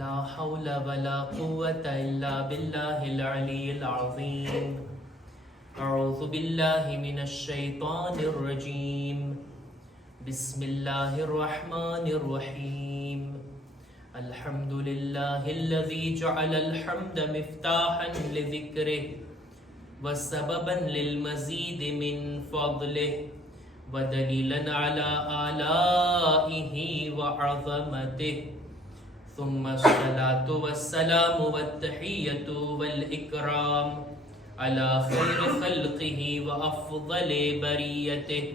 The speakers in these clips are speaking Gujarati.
لا حول ولا قوة إلا بالله العلي العظيم. أعوذ بالله من الشيطان الرجيم. بسم الله الرحمن الرحيم. الحمد لله الذي جعل الحمد مفتاحا لذكره وسببا للمزيد من فضله ودليلا على آلائه وعظمته. ثم الصلاة والسلام والتحية والإكرام على خير خلقه وأفضل بريته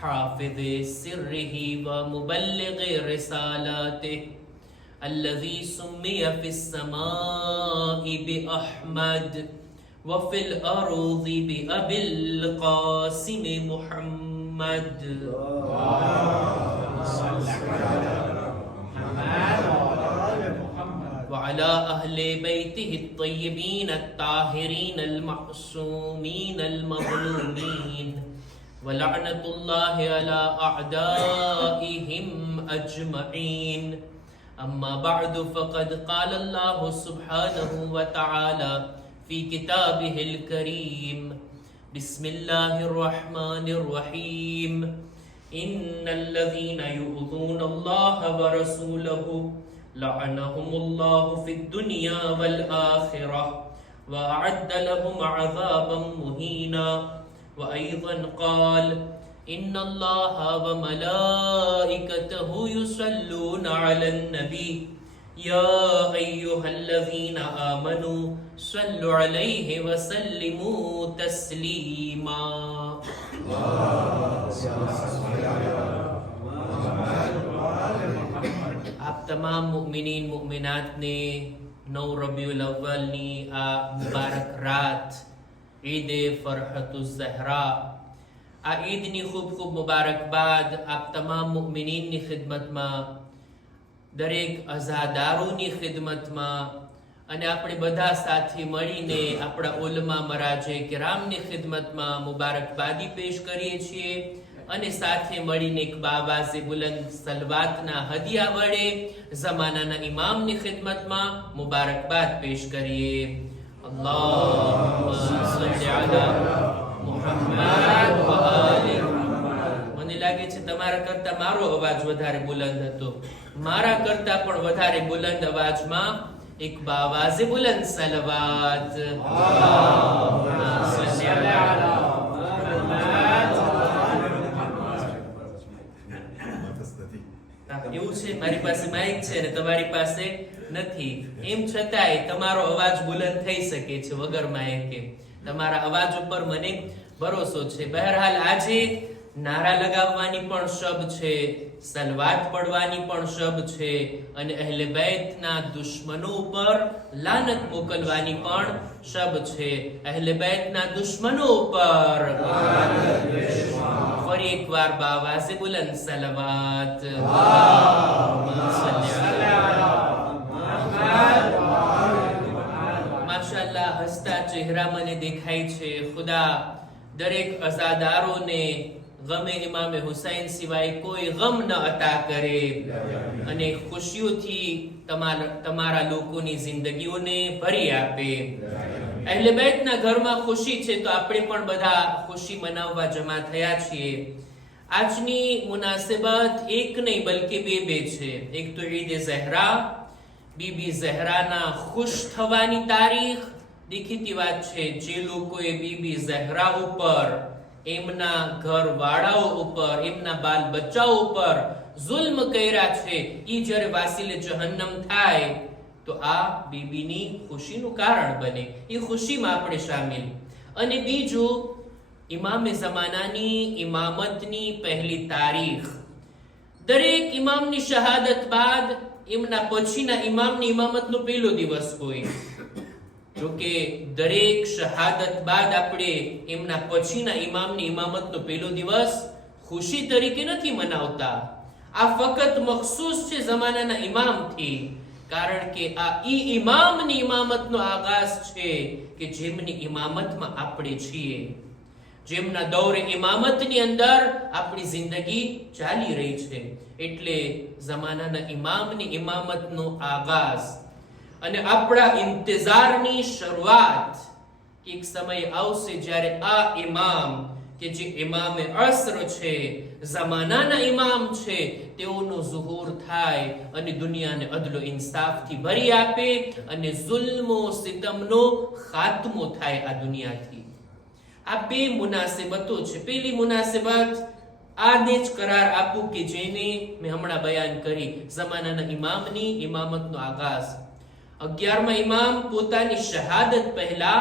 حافظ سره ومبلغ رسالاته الذي سمي في السماء بأحمد وفي الأرض بأبي القاسم محمد. وعلى أهل بيته الطيبين الطاهرين المعصومين المظلومين ولعنة الله على أعدائهم أجمعين. أما بعد فقد قال الله سبحانه وتعالى في كتابه الكريم: بسم الله الرحمن الرحيم. إن الذين يؤذون الله ورسوله لعنهم الله في الدنيا والآخرة وأعد لهم عذابا مهينا. وأيضا قال: إن الله وملائكته يصلون على النبي يا أيها الذين آمنوا صلوا عليه وسلموا تسليما. आप तमाम मुमिनीन मुमिनात ने 9 रबीउल अव्वल ની આ મુબારક રાત ઈદ ફરહતુઝ ઝહરા, આ ઈદની ખૂબ ખૂબ મુબારકબાદ આપ તમામ મુમિનીનની ખિદમતમાં, દરેક અઝાદારોની ખિદમતમાં અને આપણે બધા સાથે મળીને આપણા ઉલમા મરાજે કિરામની ખિદમતમાં મુબારકબાદી પેશ કરીએ છીએ અને સાથે મળીને એક બાવાઝે બુલંદ સલવાતના હદિયા વડે ઝમાનાના ઇમામની ખિદમતમાં મુબારકબાદ પેશ કરીએ. અલ્લાહુમ્મા સલ્લી અલા મુહમ્મદ વ આલિ મુહમ્મદ. મને લાગે છે તમારા કરતા મારો અવાજ વધારે બુલંદ હતો. મારા કરતા પણ વધારે બુલંદ અવાજમાં એક બાવાઝે બુલંદ સલવાત. અલ્લાહુમ્મા સલ્લી અલા એવું છે, મારી પાસે માઇક છે અને તમારી પાસે નથી, એમ છતાંય તમારો અવાજ બુલંદ થઈ શકે છે વગર માઇકે. તમારા અવાજ ઉપર મને ભરોસો છે. બહરહાલ આજે નારા લગાવવાની પણ શબ છે, સલવાત પડવાની પણ શબ છે અને અહેલે બેતના દુશ્મનો ઉપર લાનત મોકલવાની પણ શબ છે. અહેલે બેતના દુશ્મનો ઉપર ફરી એકવાર બાવાઝે બુલંદ સલવાત. માશાઅલ્લાહ, હસતા ચહેરા મને દેખાય છે. ખુદા દરેક અઝાદારોને ગમે ઇમામે હુસૈન સિવાય કોઈ ગમ ન અતા કરે અને ખુશીઓથી તમારા લોકોની જિંદગીઓને ભરી આપે. અહેલે બેતના ઘરમાં ખુશી છે તો આપણે પણ બધા ખુશી મનાવવા જમા થયા છીએ. આજની મુનાસિબત એક નહીં બલકે બે છે. એક તો ઈદ ઝહરા, બીબી ઝહરાના ખુશ થવાની તારીખ. દેખીતી વાત છે, જે લોકોએ બીબી ઝહરા ઉપર, એમના ઘરવાળાઓ ઉપર, એમના બાલ બચ્ચાઓ ઉપર જુલ્મ કર્યા છે, ઈ જ્યારે વાસીલે જહન્નમ થાય તો આ બીબીની ખુશીનું કારણ બને. એ ખુશીમાં આપણે શામિલ. અને બીજું, ઇમામે ઝમાનાની ઇમામતની પહેલી તારીખ. દરેક ઇમામની શહાદત બાદ એમના પછીના ઇમામની ઇમામતનો પહેલો દિવસ હોય. જોકે દરેક શહાદત બાદ આપણે એમના પછીના ઇમામની ઇમામતનો પહેલો દિવસ ખુશી તરીકે નથી મનાવતા. આ ફક્ત મખસૂસ છે ઝમાનાના ઇમામથી, કારણ કે આ ઈ ઇમામની ઇમામતનો આગાઝ છે કે જેમની ઇમામતમાં આપણે છીએ. જેમના દૌરે ઇમામતની અંદર આપણી જિંદગી ચાલી રહી છે. એટલે જમાનાના ઇમામની ઇમામતનો આગાઝ અને આપણા ઇંતજારની શરૂઆત એક સમય આવશે જ્યારે આ ઇમામ કે જે ઇમામે અસ્ર છે, જમાનાના ઇમામ છે, તેઓનો ઝુહૂર થાય અને દુનિયાને અદલો ઇન્સાફથી ભરી આપે અને જુલ્મો સિતમનો ખાત્મો થાય આ દુનિયાથી. આ બે મુનાસિબતો છે. પેલી મુનાસિબત આને જ કરાર આપું કે જેને મેં હમણાં બયાન કરી, જમાનાના ઇમામની ઇમામતનો આગાઝ. 11મા ઇમામ પોતાની શહાદત પહેલા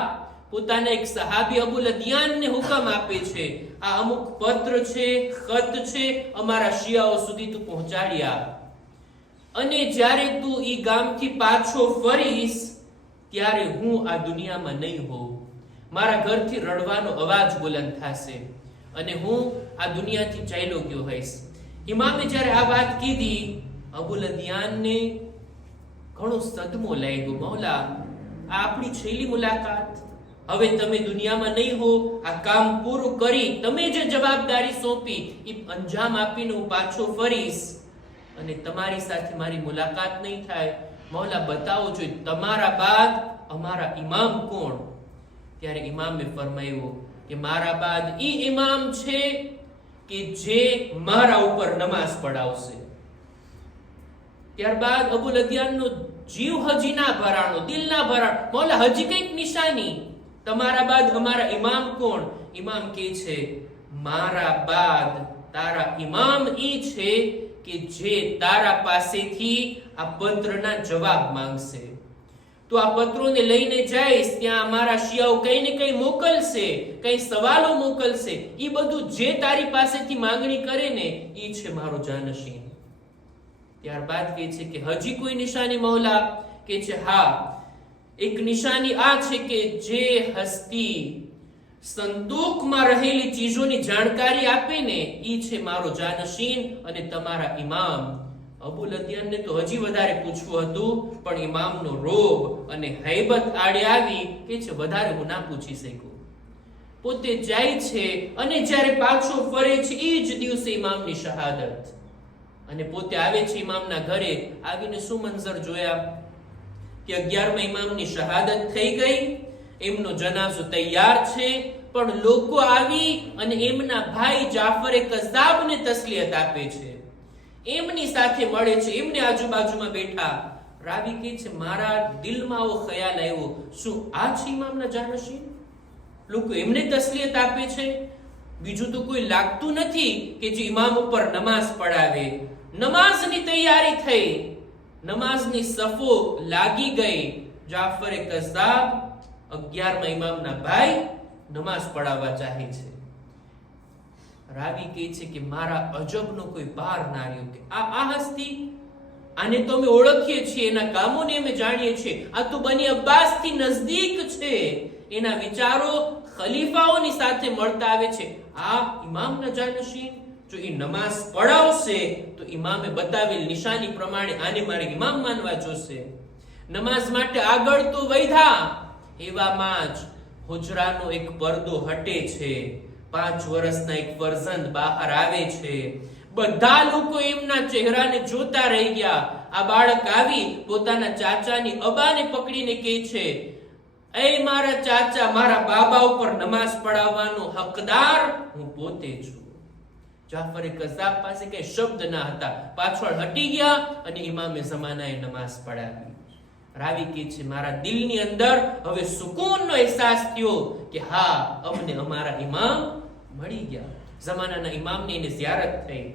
પોતાના એક સહાબી અબુ લદિયાનને હુકમ આપે છે, આ અમુક પત્ર છે, ખત છે, અમારા શિયાઓ સુધી તું પહોંચાડી આપ, અને જ્યારે તું ઈ ગામથી પાછો ફરીશ ત્યારે હું આ દુનિયામાં નહીં હોઉં. મારા ઘરથી રડવાનો અવાજ બુલંદ થશે અને હું આ દુનિયાથી ચાલ્યો ગયો હોઈશ. ઇમામે જ્યારે આ વાત કીધી, અબુ લદિયાનને ઘણો સદમો લાગ્યો. મૌલા, આ આપણી છેલ્લી મુલાકાત, હવે તમે દુનિયામાં નહીં હો, આ કામ પૂરું કરી તમે જે જવાબદારી સોંપી એ અંજામ આપીને હું પાછો ફરીશ અને તમારી સાથે મારી મુલાકાત નહીં થાય. મૌલા, બતાવો જોઈએ તમારા બાદ અમારા ઇમામ કોણ? ત્યારે ઇમામે ફરમાયું કે મારા બાદ ઈ ઇમામ છે કે જે મારા ઉપર નમાઝ પડાવશે. ત્યારબાદ અબુ લદિયાનનો જીવ હજી ના ભરાણો, દિલ ના ભરાણો. મૌલા, હજી કઈક નિશાની, તમારા બાદ અમારા ઇમામ કોણ? ઇમામ કહે છે મારા બાદ તારા ઇમામ ઈ છે કે જે તારા પાસેથી આ પત્રના જવાબ માંગશે. તો આ પત્રોને લઈને જઈશ, ત્યાં અમારા શિયાઓ કઈ ને કઈ મોકલશે, કઈ સવાલો મોકલશે, ઈ બધું જે તારી પાસેથી માંગણી કરે ને ઈ છે મારો જાનશીન. ત્યારબાદ કહે છે કે હજી કોઈ નિશાની? મૌલા કહે છે હા, એક નિશાની આ છે કે જે હસ્તી સંદૂકમાં રહેલી ચીજોની જાણકારી આપે ને ઈ છે મારો જાનશીન અને તમારા ઇમામ. અબુ લદિયાનને તો હજી વધારે પૂછવું હતું, પણ ઇમામનો રોબ અને હૈબત આડે આવી કે છે વધારે હું ના પૂછી શકું. પોતે જાય છે અને જ્યારે પાછો ફરે છે એ જ દિવસે ઇમામની શહાદત, અને પોતે આવે છે ઇમામના ઘરે. આવીને શું મંઝર જોયા કે 11મા ઇમામની શહાદત થઈ ગઈ, એમનો જનાઝો તૈયાર છે, પણ લોકો આવી અને એમના ભાઈ જાફરે કઝાબને તસ્લીયત આપે છે, એમની સાથે મળે છે, એમને આજુબાજુમાં બેઠા. રાવી કહે છે મારા દિલમાં આવો ખ્યાલ આવ્યો, શું આ છે ઇમામના જાનશીન? લોકો એમને તસ્લીયત આપે છે, બીજું તો કોઈ લાગતું નથી કે જે ઇમામ ઉપર નમાઝ પડાવે. નમાઝની તૈયારી થઈ, નમાઝની સફો લાગી ગઈ. જાફરે કઝાબ 11મા ઇમામના ભાઈ નમાઝ પડાવવા ચાહે છે. રાવી કહે છે કે મારા અજબનો કોઈ પાર ના રહ્યો કે આ હસ્તી, આને તો અમે ઓળખીએ છીએ, એના કામોને અમે જાણીએ છીએ, આ તો બની અબ્બાસથી નજદીક છે, એના વિચારો ખલીફાઓની સાથે મળતા આવે છે. આ ઇમામના જાનશીન? જો એ નમાઝ પડાવશે તો ઇમામે બતાવેલ નિશાની પ્રમાણે આને મારે ઇમામ માનવા જોશે. નમાઝ માટે આગળ તો વૈધા, એવામાં જ હુજરાનો એક પડદો હટે છે, 5 વર્ષના એક ફરઝંદ બહાર આવે છે. બધા લોકો એમના ચહેરાને જોતા રહી ગયા. આ બાળક આવી પોતાના ચાચાની અબાને પકડીને કહે છે, એ મારા ચાચા, મારા બાબા ઉપર નમાઝ પડાવવાનો હકદાર હું પોતે છું. જાફરે કઝાબ પાસે કઈ શબ્દ ના હતા, પાછળ હટી ગયા અને ઇમામે ઝમાનાએ નમાઝ પડાવી. રાવી કહે છે મારા દિલની અંદર હવે સુકૂનનો અહેસાસ થયો કે હા, અમને અમારા ઇમામ મળી ગયા. ઝમાનાના ઇમામની એને ઝિયારત થઈ.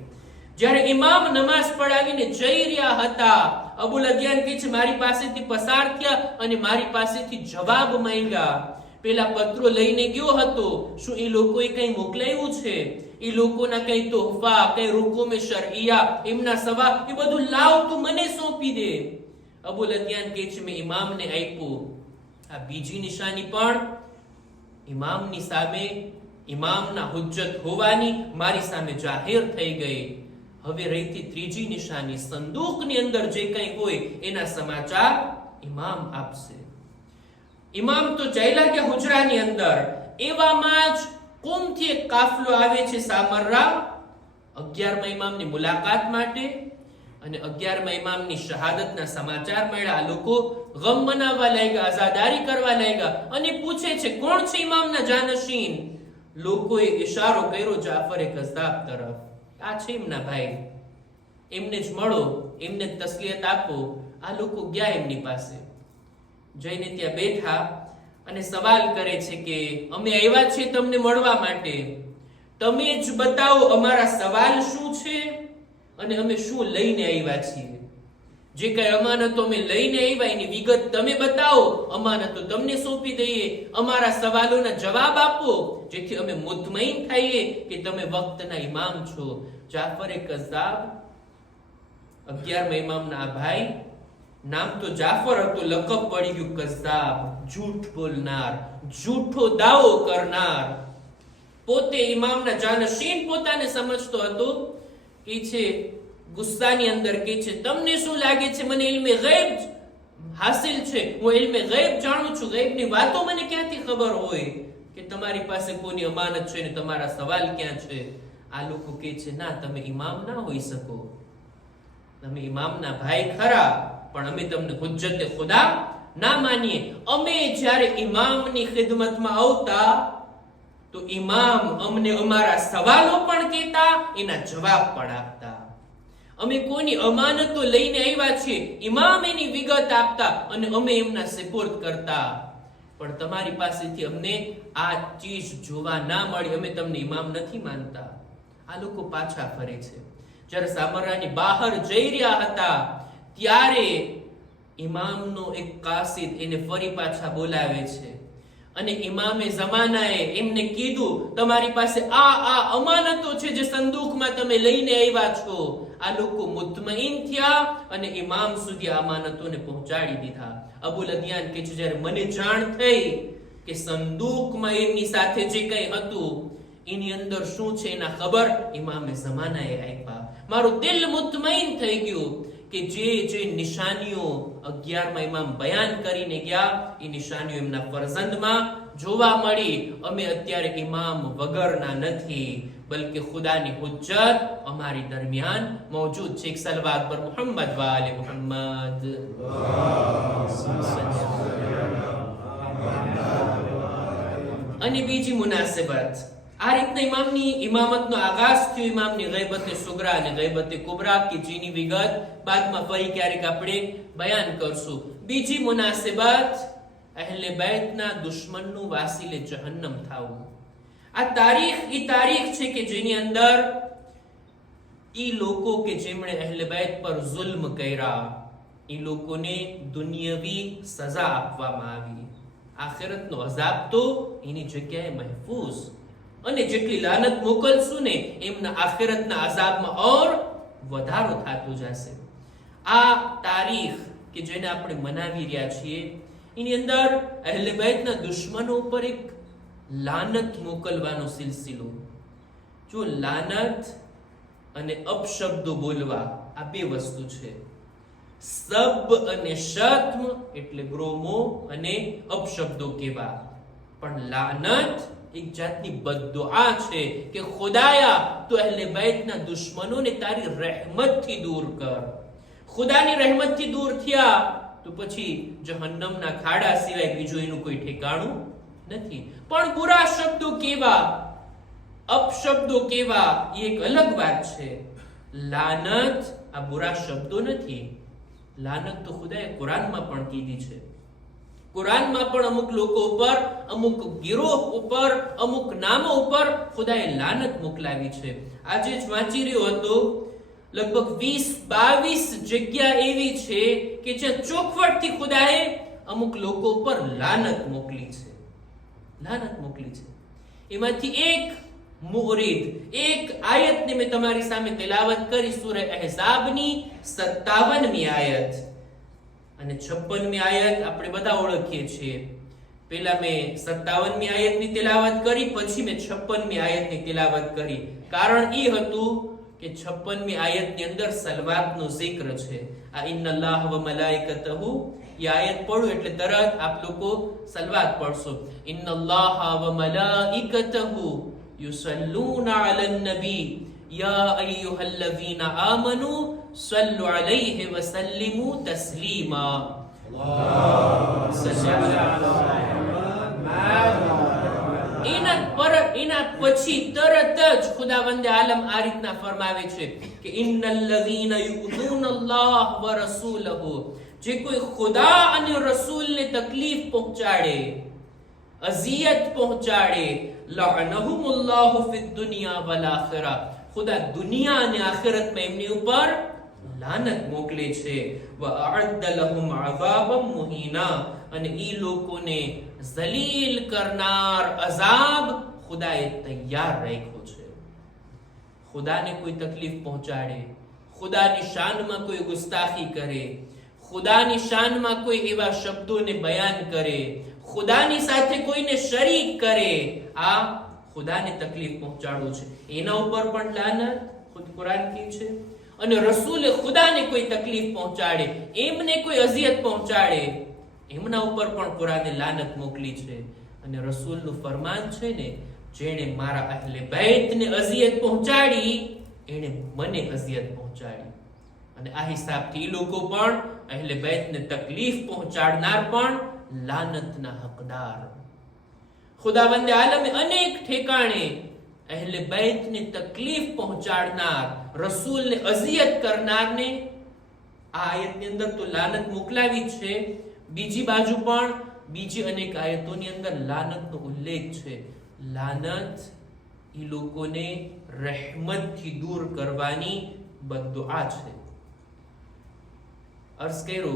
જ્યારે ઇમામ નમાઝ પડાવીને જઈ રહ્યા હતા, અબુ લદિયાન કહે છે મારી પાસેથી પસાર થયા અને મારી પાસેથી જવાબ માંગ્યા. પેલા પત્રો લઈને ગયો હતો, શું એ લોકોએ કઈ મોકલાવ્યું છે? એ લોકોના કઈ તોહફા, કઈ રૂકુમે શરઈયા, એમના સવાલ, એ બધું લાવ, તું મને સોંપી દે. અબુ લદિયાન કહે છે મેં ઇમામને આપ્યું. આ બીજી નિશાની પણ ઇમામની સામે, ઇમામના હુજ્જત હોવાની મારી સામે જાહેર થઈ ગઈ. હવે રહીતી ત્રીજી નિશાની, સંદૂકની અંદર જે કંઈ હોય એના સમાચાર ઇમામ આપશે. ઇમામ તો ચાલ્યા ગયા હુજરાની અંદર, એવામાં જ કોમથી એક કાફલો આવે છે સામર્રા 11મા ઇમામની મુલાકાત માટે, અને 11મા ઇમામની શહાદતના સમાચાર મળ્યા. આ લોકો ગમ મનાવવા લાગ્યા, આઝાદારી કરવા લાગ્યા અને પૂછે છે કોણ છે ઇમામના જાનશીન. લોકોએ ઇશારો કર્યો જાફરે કઝ્ઝાબ તરફ. આ છે એમના ભાઈ, એમને જ મળો, એમને જ તસ્લીયત આપો. આ લોકો ગયા એમની પાસે, જઈને ત્યાં બેઠા અને સવાલ કરે છે કે અમે આવ્યા છીએ તમને મળવા માટે, તમે જ બતાવો અમારા સવાલ શું છે અને અમે શું લઈને આવ્યા છીએ. જે કઈ અમાનતો અમે લઈને આવ્યા એની વિગત તમે બતાવો, અમાનતો તમને સોંપી દઈએ, અમારા સવાલોના જવાબ આપો, જેથી અમે મુતમઈન થઈએ કે તમે વક્તના ઇમામ છો. જાફરે કઝ્ઝાબ 11મા ઇમામના આ ભાઈ, નામ તો જાફર હતું, લકબ પડી ગયું કઝ્ઝાબ, જૂઠ બોલનાર, જૂઠો દાવો કરનાર. પોતે ઇમામના જાનશીન પોતાને સમજતો હતો. કે છે ગુસ્સાની અંદર કે છે તમને શું લાગે છે મને ઇલ્મે ગૈબ હાસિલ છે, હું ઇલ્મે ગૈબ જાણું છું, ગૈબની વાતો મને ક્યાંથી ખબર હોય કે તમારી પાસે કોની અમાનત છે ને તમારા સવાલ ક્યાં છે. આ લોકો કે છે ના, તમે ઇમામ ના હોઈ શકો, તમે ઇમામના ભાઈ ખરા, પણ અમે તમને હુજ્જતે ખુદા ના માનીએ. અમે જ્યારે ઇમામની ખિદમતમાં આવતા તો ઇમામ અમને અમારા સવાલો પણ કહેતા, એના જવાબ પણ આપતા. અમે કોની અમાનતો લઈને આવ્યા છીએ, ઇમામ એની વિગત આપતા અને અમે એમના સુપુર્દ કરતા. પણ તમારી પાસેથી અમને આ ચીજ જોવા ના મળી, અમે તમને ઇમામ નથી માનતા. આ લોકો પાછા ફરે છે. જ્યારે સામરાની બહાર જઈ રહ્યા હતા ત્યારે ઇમામનો એક કાસિદ એને ફરી પાછા બોલાવે છે અને ઇમામે ઝમાનાએ એમને કીધું તમારી પાસે આ અમાનતો છે જે સંદૂકમાં તમે લઈને આવ્યા છો. આ લોકો મુતમઈન થયા અને ઇમામ સુધી અમાનતોને પહોંચાડી દીધા. અબુલ અદિયાન કે છે જ્યારે મને જાણ થઈ કે સંદૂકમાં એમની સાથે જે કંઈ હતું એની અંદર શું છે એના ખબર ઇમામે ઝમાનાએ આપ્યા. મારું દિલ મુતમઈન થઈ ગયું કે જે નિશાનીઓ 11મા ઇમામ બયાન કરીને ગયા એ નિશાનીઓ એમના ફરઝંદમાં જોવા મળી. અમે અત્યારે ઇમામ વગરના નથી, બલકે ખુદાની હુજ્જત અમારી દરમિયાન મોજૂદ છે. એક સલવાત પર મુહમ્મદ વાલે મુહમ્મદ. અને બીજી મુનાસિબત, આ રીતના ઇમામની ઇમામતનો આગાઝ થયો. ઇમામની ગૈબતે સુગરા અને ગૈબતે કુબરા કે જેની વિગત બાદમાં ફરી ક્યારેક આપણે બયાન કરશું. બીજી મુનાસિબત, અહેલે બેતના દુશ્મનનું વાસીલે જહન્નમ થાવું. આ તારીખ છે કે જેની અંદર ઈ લોકો કે જેમણે અહેલે બેત પર જુલ્મ કર્યા ઈ લોકોને દુનિયાવી સજા આપવામાં આવી. આખિરતનો અઝાબ તો એની જગ્યાએ મહેફૂઝ, અને જેટલી લાનત મોકલશું ને એમના આખિરતના અઝાબમાં ઓર વધારો થતો જશે. આ તારીખ કે જેને આપણે મનાવી રહ્યા છીએ એની અંદર અહેલે બેતના દુશ્મનો ઉપર એક લાનત મોકલવાનો સિલસિલો. જો લાનત અને અપશબ્દો બોલવા આ બે વસ્તુ છે. સબ અને શત્મ એટલે ગ્રોમો અને અપશબ્દો કહેવા, પણ લાનત એક જાતની બદ્દુઆ છે કે ખુદાયા તો અહેલે બેતના દુશ્મનોને તારી રહેમતથી દૂર કર. ખુદાની રહેમતથી દૂર થયા તો પછી જહન્નમના ખાડા સિવાય બીજું એનું કોઈ ઠેકાણું નથી. પણ બુરા શબ્દો કેવા, અપશબ્દો કેવા એ એક અલગ વાત છે. લાનત આ બુરા શબ્દો નથી. લાનત તો ખુદાએ કુરાનમાં પણ કીધી છે. કુરાનમાં પણ અમુક લોકો ઉપર, અમુક ગિરોહ ઉપર, અમુક નામો ઉપર ખુદાએ લાનત મોકલાવી છે. આજે જ વાંચી રહ્યો હતો, લગભગ 20-22 જગ્યા એવી છે કે જ્યાં ચોખવટથી ખુદાએ અમુક લોકો ઉપર લાનત મોકલી છે. લાનત મોકલી છે. એમાંથી એક મુરીદ, એક આયતને મેં તમારી સામે તિલાવત કરી, સૂરા અહઝાબની 57મી આયત અને 56મી આયત આપણે બધા ઓળખીએ છીએ. પહેલા મેં 57મી આયતની તિલાવત કરી, પછી મેં 56મી આયતની તિલાવત કરી. કારણ એ હતું કે 56મી આયતની અંદર સલવાતનો zikr છે. આ ઇન્નલ્લાહ વ મલાઇકતહુ, એ આયત પઢો એટલે તરત આપ લોકો સલવાત પઢશો. ઇન્નલ્લાહ વ મલાઇકતહુ યુસલ્લુના અલન નબી યા અય્યુહલ્લઝીના આમનુ સલ્લુ અલૈહિ વસલ્લિમુ તસ્લીમા. એના પછી તરત જ ખુદાવંદે આલમ આ રીતના ફરમાવે છે કે ઇન્નલ લઝીના યુઝૂન અલ્લાહ વ રસૂલહુ, જે કોઈ ખુદા અને રસૂલને તકલીફ પહોંચાડે, અઝિયત પહોંચાડે, લઅનહુમુલ્લાહુ ફિદ દુનિયા વલ આખિરા, ખુદા દુનિયા અને આખિરતમાં એમની ઉપર લાનત મોકલે છે. વ અઅદ્દ લહુમ અઝાબમ મુહીના, અને ઈ લોકોને ઝલીલ કરનાર અઝાબ ખુદાએ તૈયાર રાખ્યો છે. ખુદાને કોઈ તકલીફ પહોંચાડે, ખુદાની શાનમાં કોઈ ગુસ્તાખી કરે, ખુદાની શાનમાં કોઈ એવા શબ્દોને બયાન કરે, ખુદાની સાથે કોઈને શરીક કરે, આ ખુદાને તકલીફ પહોંચાડવું છે. એના ઉપર પણ લાનત ખુદ કુરાન કહે છે. અને રસૂલે ખુદાને કોઈ તકલીફ પહોંચાડે, એમને કોઈ અઝિયત પહોંચાડે, એમના ઉપર પણ કુરાને લાનત મોકલી છે. અને રસૂલનું ફરમાન છે ને, જેણે મારા અહલે બૈતને અઝિયત પહોંચાડી એણે મને અઝિયત પહોંચાડી. અને આ હિસાબથી લોકો પણ અહલે બૈતને તકલીફ પહોંચાડનાર પણ લાનતના હકદાર. ખુદાવંદે આલમે અનેક ઠેકાણે અહલે બૈતને તકલીફ પહોંચાડનાર, રસૂલને અઝિયત કરનારને આ આયતની અંદર તો લાનત મોકલાવી છે. બીજી બાજુ પણ બીજી અનેક આયતોની અંદર લાનતનો ઉલ્લેખ છે. લાનત એ લોકોને રહેમતથી દૂર કરવાની બદ્દુઆ છે. અર્ઝ કર્યો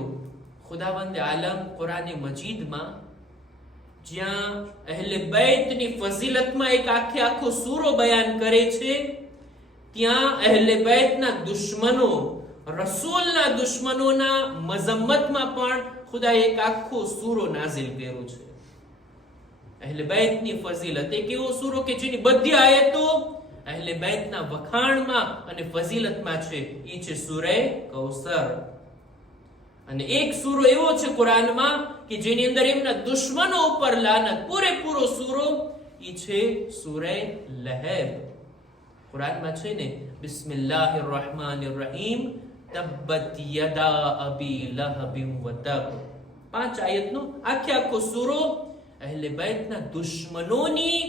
ખુદાવંદે આલમ કુરાને મજીદમાં જ્યાં અહલે બૈતની ફઝીલતમાં એક આખો સૂરો બયાન કરે છે, ત્યાં અહલે બૈતના દુશ્મનો, રસૂલના દુશ્મનોના મઝમ્મતમાં પણ ખુદાએ એક આખો સૂરો નાઝિલ કર્યો છે. અહલે બૈતની ફઝીલત એક એવો સૂરો કે જેની બધી આયતો અહલે બૈતના વખાણમાં અને ફઝીલતમાં છે. એ છે સૂરે કૌસર. અને એક સૂરો એવો છે કુરાનમાં કે જેની અંદર એમના દુશ્મનો ઉપર લાનત, પૂરેપૂરો સૂરો એ છે સૂરે લહેબ. કુરાનમાં છે ને, બિસ્મિલ્લાહિર રહેમાનિર રહીમ, તબ્બત યદા અબી લહબિન વ તબ. 5 આયતનો આખો સૂરો અહલે બૈતના દુશ્મનોની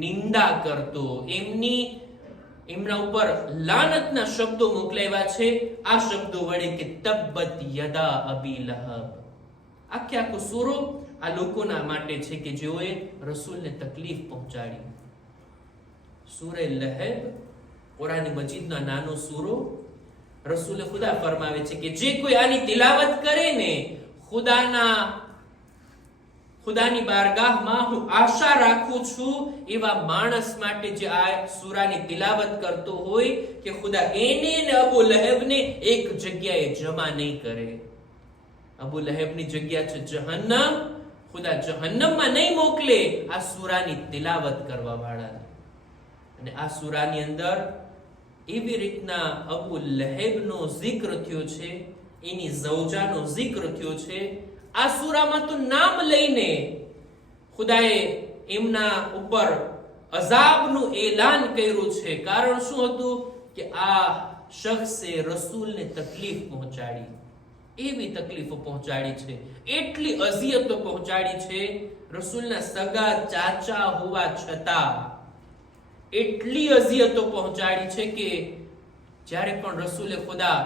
નિંદા કરતો, એમના ઉપર લાનતના શબ્દો મોકલાવ્યા છે. આ શબ્દો વડે કે તબ્બત યદા અબી લહબ. આખો સૂરો આ લોકોના માટે છે કે જેઓએ રસૂલને તકલીફ પહોંચાડી. સૂરે લહેબ કુરાન મજીદનો નાનો સૂરો. રસૂલે ખુદા ફરમાવે છે કે જે કોઈ આની તિલાવત કરે ને, ખુદાની બારગાહમાં હું આશા રાખું છું એવા માણસ માટે જે આ સૂરાની તિલાવત કરતો હોય કે ખુદા એને ને અબુ લહેબને એક જગ્યાએ જમા નહીં કરે. અબુ લહેબની જગ્યા છે જહન્નમ. ખુદા જહન્નમમાં નહીં મોકલે આ સૂરાની તિલાવત કરવા વાળાને. અને આ સૂરાની અંદર એવી રીતના અબુ લહેબનો zikr થયો છે, એની ઝૌજાનો zikr થયો છે. આ સૂરામાં તો નામ લઈને ખુદાએ એમના ઉપર અઝાબનું એલાન કર્યું છે. કારણ શું હતું કે આ શખ્સે રસૂલને તકલીફ પહોંચાડી, એવી તકલીફો પહોંચાડી છે, એટલી અઝિયતો પહોંચાડી છે. રસૂલના સગા ચાચા હોવા છતાં એટલી અઝિયતો પહોંચાડી છે કે જ્યારે પણ રસૂલે ખુદા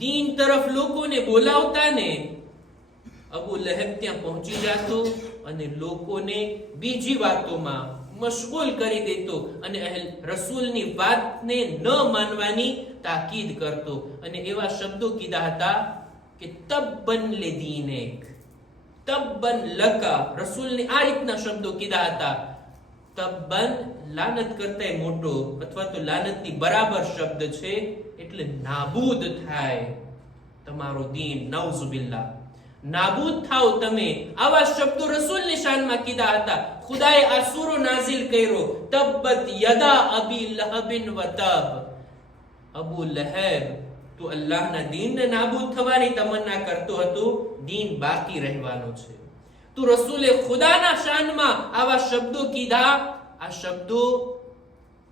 દીન તરફ લોકોને બોલાવતા ને, અબુ લહેબ ત્યાં પહોંચી જતો અને લોકોને બીજી વાતોમાં મશગુલ કરી દેતો અને રસૂલની વાતને ન માનવાની તાકીદ કરતો. અને એવા શબ્દો કીધા હતા કે તબ્બન લે દીનેક, તબ્બન લકા. રસૂલને આ રીતના શબ્દો કીધા હતા. તબ્બન લાનત કરતા મોટો અથવા તો લાનતની બરાબર શબ્દ છે, એટલે નાબૂદ થાય તમારો દીન, નઉઝુબિલ્લાહ, નાબૂદ થાવ તમે. આવા શબ્દો રસૂલની શાનમાં કીધા હતા. ખુદાએ આ સૂરો નાઝિલ કર્યો, તબ્બત યદા અબી લહબિન વ તબ. અબુ લહેબ તો અલ્લાહના દીનને નાબૂદ થવાની તમન્ના કરતો હતો, દીન બાકી રહેવાનો છે. તો રસૂલે ખુદાના શાનમાં આવા શબ્દો કીધા આ શબ્દો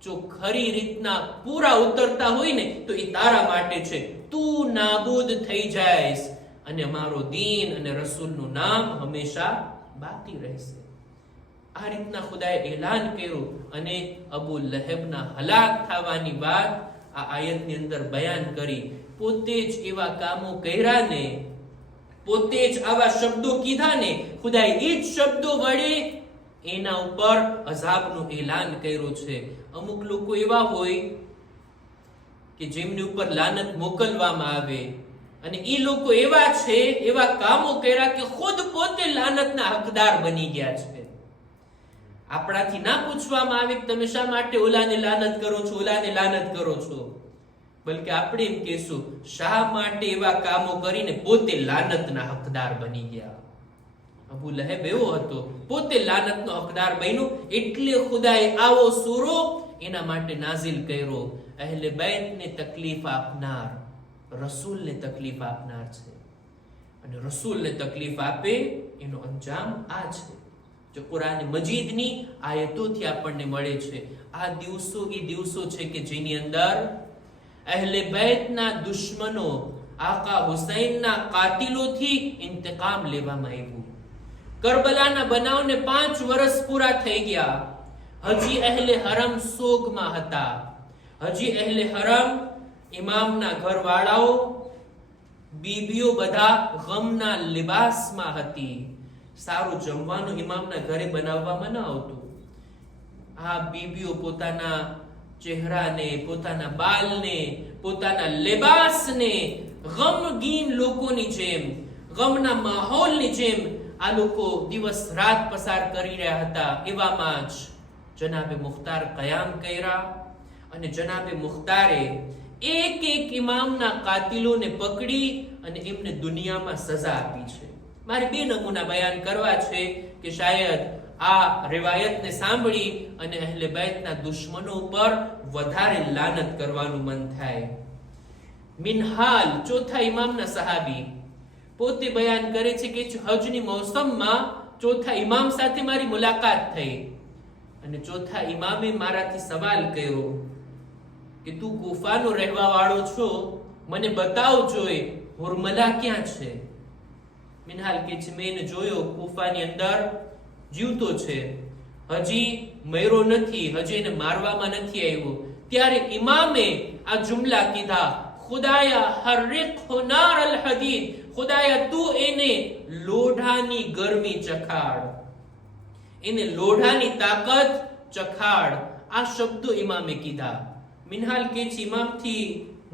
જો ખરી રીતના પૂરા ઉતરતા હોય ને તો એ તારા માટે છે. તું નાબૂદ થઈ જાયસ અને અમારો દીન અને રસૂલનું નામ હંમેશા બાકી રહેશે. આ રીતના ખુદાએ એલાન કર્યું અને અબુ લહેબના હલાક થવાની વાત આ આયતની અંદર બયાન કરી. પોતે જ એવા કામો કર્યા ને, પોતે જ આવા શબ્દો કીધા ને, ખુદાએ એ જ શબ્દો વડે એના ઉપર અઝાબનું એલાન કર્યું છે. અમુક લોકો એવા હોય કે જેમની ઉપર લાનત મોકલવામાં આવે અને એ લોકો એવા છે, એવા કામો કર્યા કે ખુદ પોતે લાનતના હકદાર બની ગયા છે. આપણાથી ના પૂછવામાં આવે કે તમે શા માટે ઓલાને લાનત કરો છો, ઓલાને લાનત કરો છો, બલકે આપણે એમ કહેશું શા માટે એવા કામો કરીને પોતે લાનતના હકદાર બની ગયા. અબુ લહેબ એવો હતો, પોતે લાનતનો હકદાર બન્યો, એટલે ખુદાએ આવો સૂરો એના માટે નાઝિલ કર્યો. અહેલે બેતને તકલીફ આપનાર રસૂલને તકલીફ આપનાર છે, અને રસૂલને તકલીફ આપે એનો અંજામ આ છે. જો કુરાન મજીદની આયતોથી આપણને મળે છે. આ દિવસો એ દિવસો છે કે જેની અંદર અહેલે બેતના દુશ્મનો આકા હુસૈનના કાતિલોથી ઇંતકામ લેવામાં આવ્યું. કરબલાના બનાવને 5 વર્ષ પૂરા થઈ ગયા. હજી અહેલે હરમ શોકમાં હતા. હજી અહેલે હરમ ઇમામના ઘરવાળાઓ, બીબીઓ બધા ગમના લિબાસમાં હતી. સારું જમવાનું ઇમામના ઘરે બનાવવામાં ન આવતું. આ બીબીઓ પોતાના ચહેરાને, પોતાના બાલને, પોતાના લિબાસને ગમગીન લોકોની જેમ, ગમના માહોલની જેમ આ લોકો દિવસ રાત પસાર કરી રહ્યા હતા. એવામાં જ જનાબે મુખ્તાર કયામ કર્યા અને જનાબે મુખ્તારે એક એક ઇમામના કાતિલોને પકડી અને એમને દુનિયામાં સજા આપી છે. મારે 2 નમૂના બયાન કરવા છે કે શાયદ આ riwayatને સાંભળી અને અહેલે બેતના દુશ્મનો ઉપર વધારે લાનત કરવાનું મન થાય. મિનહાલ ચોથા ઇમામના સહાબી પોતે બયાન કરે છે કે હજની મોસમમાં ચોથા ઇમામ સાથે મારી મુલાકાત થઈ અને ચોથા ઇમામે મારાથી સવાલ કર્યો કે તું કુફાનો રહેવા વાળો છો, મને બતાવ જોઈ હુરમલા ક્યાં છે. મિનહાલ કે છે મેં જોયો કુફાની અંદર જીવતો છે, હજી મર્યો નથી, હજી એને મારવામાં નથી આવ્યો. ત્યારે ઇમામે આ જુમલા કીધા, ખુદાયા હર્રિકહુ નાર અલ હદીદ, ખુદાયા તું એને લોઢાની ગરમી ચખાડ, એને લોઢાની તાકાત ચખાડ. આ શબ્દો ઇમામે કીધા. મિનહાલ કે છે ઇમામથી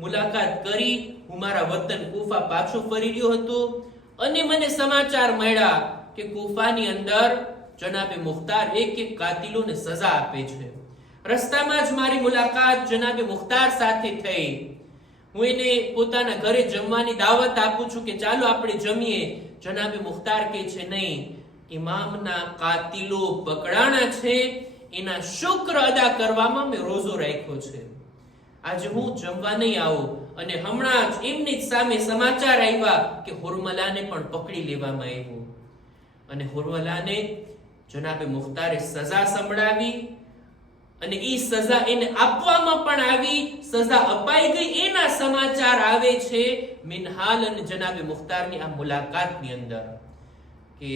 મુલાકાત કરી હું મારા વતન કુફા પાછો ફરી રહ્યો હતો અને મને સમાચાર મળ્યા કે કુફાની અંદર જનાબે મુખ્તાર એક એક કાતિલોને સજા આપે છે. રસ્તામાં જ મારી મુલાકાત જનાબે મુખ્તાર સાથે થઈ. હું એને પોતાના ઘરે જમવાની દાવત આપું છું કે ચાલો આપણે જમીએ. જનાબે મુખ્તાર કહે છે નહીં, ઇમામના કાતિલો પકડાણા છે, એના શુક્ર અદા કરવામાં મેં રોજો રાખ્યો છે. આજે હું જમવા નહીં આવું. અને હમણાં જ એમની જ સામે સમાચાર આવ્યા કે હુરમલાને પણ પકડી લેવામાં આવ્યું અને હુરમલાને જનાબે મુખ્તારે સજા સંભળાવી અને એ સજા એને આપવામાં પણ આવી. સજા અપાઈ ગઈ એના સમાચાર આવે છે મિનહાલ અને જનાબે મુખ્તારની આ મુલાકાતની અંદર કે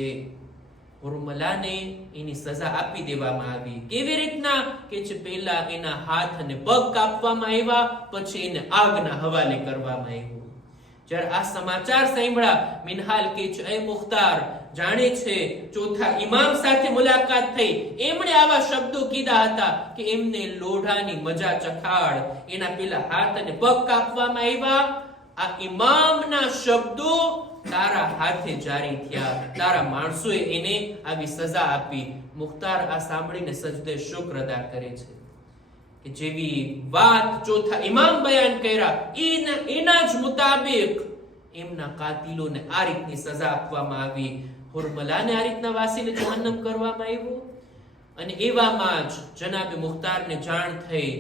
હુરમલાને એની સજા આપી દેવામાં આવી. કેવી રીતના કે છે પહેલા એના હાથ અને પગ કાપવામાં આવ્યા, પછી એને આગના હવાલે કરવામાં આવ્યું. જ્યારે આ સમાચાર સાંભળ્યા મિનહાલ કે છે એ મુખ્તાર જાણે છે ચોથા ઇમામ સાથે મુલાકાત થઈ, એમણે આવા શબ્દો કીધા હતા કે એમને લોઢાની મજા ચખાડ, એના પેલા હાથ અને પગ કાપવામાં આવ્યા. આ ઇમામના શબ્દો તારા હાથે જારી થયા, તારા માણસોએ એને આવી સજા આપી. મુખ્તાર આ સાંભળીને સજદે શુક્ર અદા કરે છે કે જેવી વાત ચોથા ઇમામ બયાન કર્યા એના જ મુતાબિક એમના કાતિલોને આ રીતની સજા આપવામાં આવી. હુરમલાને આ રીતના વાસીને જહન્નમ કરવામાં આવ્યું. અને એવામાં જ જનાબે મુખ્તારને જાણ થઈ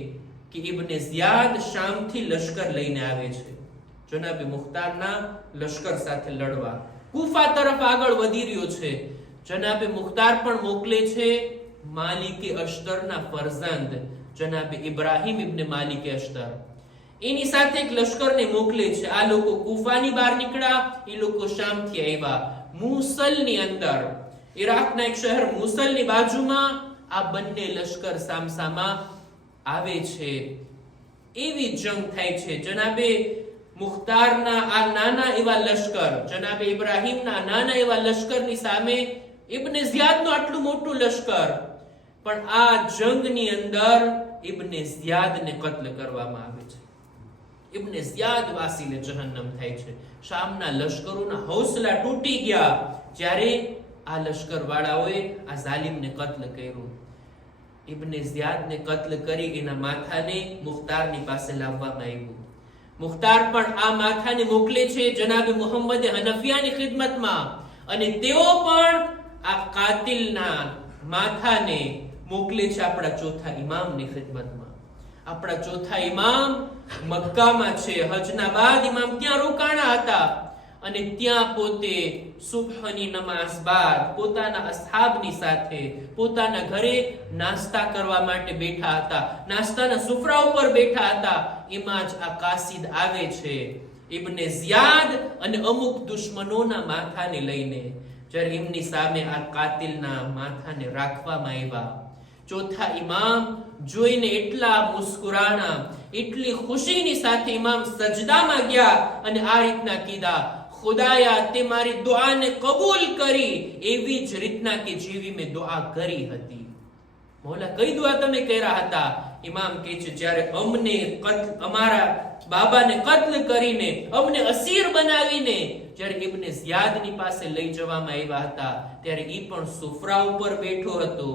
કે ઇબ્ને ઝિયાદ શામથી લશ્કર લઈને આવે છે, જનાબે મુખ્તારના લશ્કર સાથે લડવા. કુફા તરફ આગળ વધી રહ્યો છે. જનાબે મુખ્તાર પણ મોકલે છે માલિકે અશ્તરના ફરઝંદ જનાબ ઇબ્રાહિમ ઇબ્ન માલિકે અશ્તર, એની સાથે એક લશ્કરને મોકલે છે. આ લોકો કુફાની બહાર નીકળ્યા, એ લોકો શામથી આવ્યા. મૂસલની અંદર, ઈરાકના એક શહેર મૂસલની બાજુમાં આ બંને લશ્કર સામસામા આવે છે. એવી જંગ થાય છે. જનાબે મુખ્તારના આ નાના એવા લશ્કર, જનાબે ઇબ્રાહિમના નાના એવા લશ્કરની સામે ઇબ્ન ઝિયાદનું આટલું મોટું લશ્કર, પણ આ જંગની અંદર ઇબ્ન ઝિયાદને કત્લ કરવામાં આવે છે. ઇબ્ન ઝિયાદ વાસીને જહન્નમ થાય છે. શામના લશ્કરોના હૌસલા તૂટી ગયા જ્યારે આ લશ્કર વાળાઓએ આ જાલિમને કત્લ કર્યું. ઇબ્ન ઝિયાદને કત્લ કરી એના માથાને મુખ્તારની પાસે લાવવામાં આવ્યું. મુખ્તાર પણ આ માથાને મોકલે છે જનાબ મુહમ્મદ હનફિયાની ખિદમતમાં, અને તેઓ પણ આ કાતિલના માથાને મોકલે છે આપણા ચોથા ઇમામની ખિદમતમાં. આપણા ચોથા ઇમામ મક્કામાં છે. હજના બાદ ઇમામ ત્યાં રોકાણા હતા અને ત્યાં પોતે સુબહની નમાઝ બાદ પોતાના અસહાબની સાથે પોતાના ઘરે નાસ્તા કરવા માટે બેઠા હતા. નાસ્તાના સુફરા ઉપર બેઠા હતા. એમાં જ આ કાસિદ આવે છે ઇબ્ન ઝિયાદ અને અમુક દુશ્મનોના માથાને લઈને. જ્યારે એમની સામે આ કાતિલના માથાને રાખવામાં આવ્યા, ચોથા ઇમામ જોઈને એટલા મુસ્કુરાણા, એટલી ખુશીની સાથે ઇમામ સજદામાં ગયા અને આ રીતના કીધા, ખુદાયા તે મારી દુઆને કબૂલ કરી એવી જ રીતના કે જેવી મેં દુઆ કરી હતી. મોલા કઈ દુઆ તમે કર્યા હતા? ઇમામ કહે છે, જ્યારે અમને અમારા બાબાને કત્લ કરીને અમને અસીર બનાવીને જ્યારે ઇબ્ન ઝિયાદની પાસે લઈ જવામાં આવ્યા હતા ત્યારે ઈ પણ સુફરા ઉપર બેઠો હતો.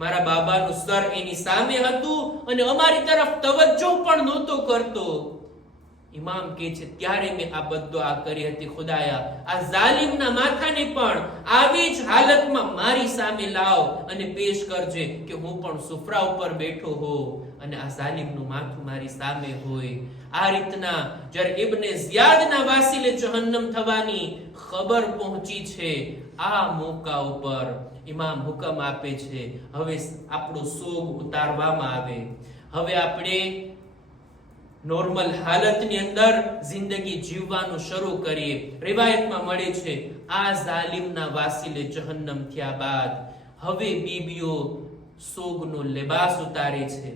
મારા બાબાનું સર એની સામે હતું અને અમારી તરફ તવજ્જો પણ નહોતો કરતો. ઇમામ કહે છે, ત્યારે મેં આ બદદુઆ કરી હતી, ખુદાયા આ જાલિમના માથાને પણ આવી જ હાલતમાં મારી સામે લાવ અને પેશ કરજે કે હું પણ સુફરા ઉપર બેઠો હોઉં અને આ જાલિમનું માથું મારી સામે હોય. આ રીતના જ્યારે ઇબ્ન ઝિયાદના વાસીલે જહન્નમ થવાની ખબર પહોંચી છે, આ મોકા ઉપર ઇમામ હુકમ આપે છે, હવે આપણો સોગ ઉતારવામાં આવે. હવે આપણે નોર્મલ હાલતની અંદર જિંદગી જીવવાનું શરૂ કરીએ. રિવાયતમાં મળે છે આ જાલિમના વાસીલે જહન્નમ થયા બાદ હવે બીબીઓ સોગનો લિબાસ ઉતારે છે.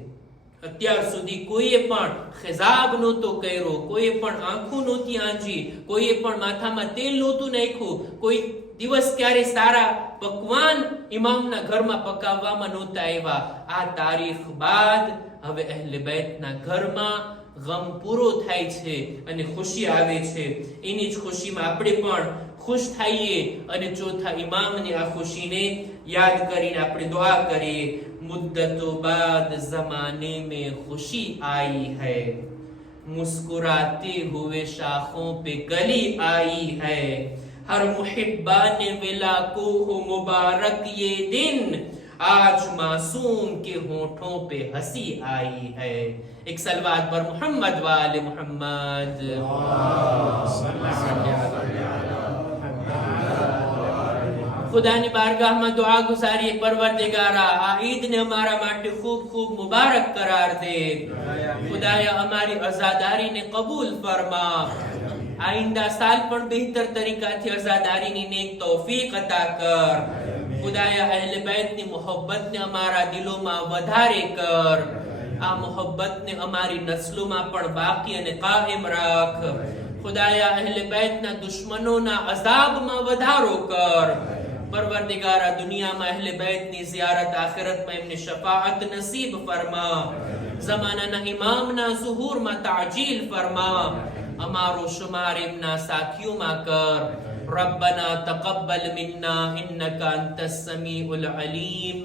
અત્યાર સુધી કોઈએ પણ ખિજાબ નહોતો કર્યો, કોઈએ પણ આંખો નહોતી આંજી, કોઈએ પણ માથામાં તેલ નહોતું નાખ્યું, કોઈ દિવસ ક્યારે સારા પકવાન ઇમામના ઘરમાં પકાવવામાં નહોતા આવ્યા. આ તારીખ બાદ હવે અહેલે બેતના ઘરમાં ગમ પૂરો થાય છે અને ખુશી આવે છે. એની જ ખુશીમાં આપણે પણ ખુશ થઈએ અને ચોથા ઇમામની આ ખુશીને યાદ કરીને આપણે દુઆ કરીએ. मुद्दतों बाद जमाने में खुशी आई है, मुस्कुराते हुए शाखों पे कली आई है, हर मुहिब्बाने विला को हो मुबारक ये दिन, आज मासूम के होठों पे हंसी आई है. एक सलवात पर मोहम्मद वाले मोहम्मद. खुदानी बारगाहમાં દુઆ ગુજારીએ, પરવરદિગારા આ ઈદને અમારા માટે ખૂબ ખૂબ મુબારક કરાર દે. ખુદાયા અમારી અઝાદારીને કબૂલ ફરમા. આઈંદા સાલ પણ બહેતર તરીકાથી અઝાદારીની નેક તૌફીક અતા કર. ખુદાયા અહેલે બેતની મોહબ્બતને અમારા દિલોમાં વધારે કર. આ મોહબ્બતને અમારી નસ્લોમાં પણ બાકી અને કાયમ રાખ. ખુદાયા અહેલે બેતના દુશ્મનોના અઝાબમાં વધારો કર. परवरदिगारा दुनिया में अहले बैत ની ઝિયારત, આખિરતમાં એમને શફાઅત નસીબ ફરમા. ज़माना इमाम ना ज़ुहूर में ताजील फरमा. અમારો શુમાર એમના સાથીઓમાં કર. रब्बना तक़ब्बल मिन्ना इन्नका अंतस समीउल अलीम.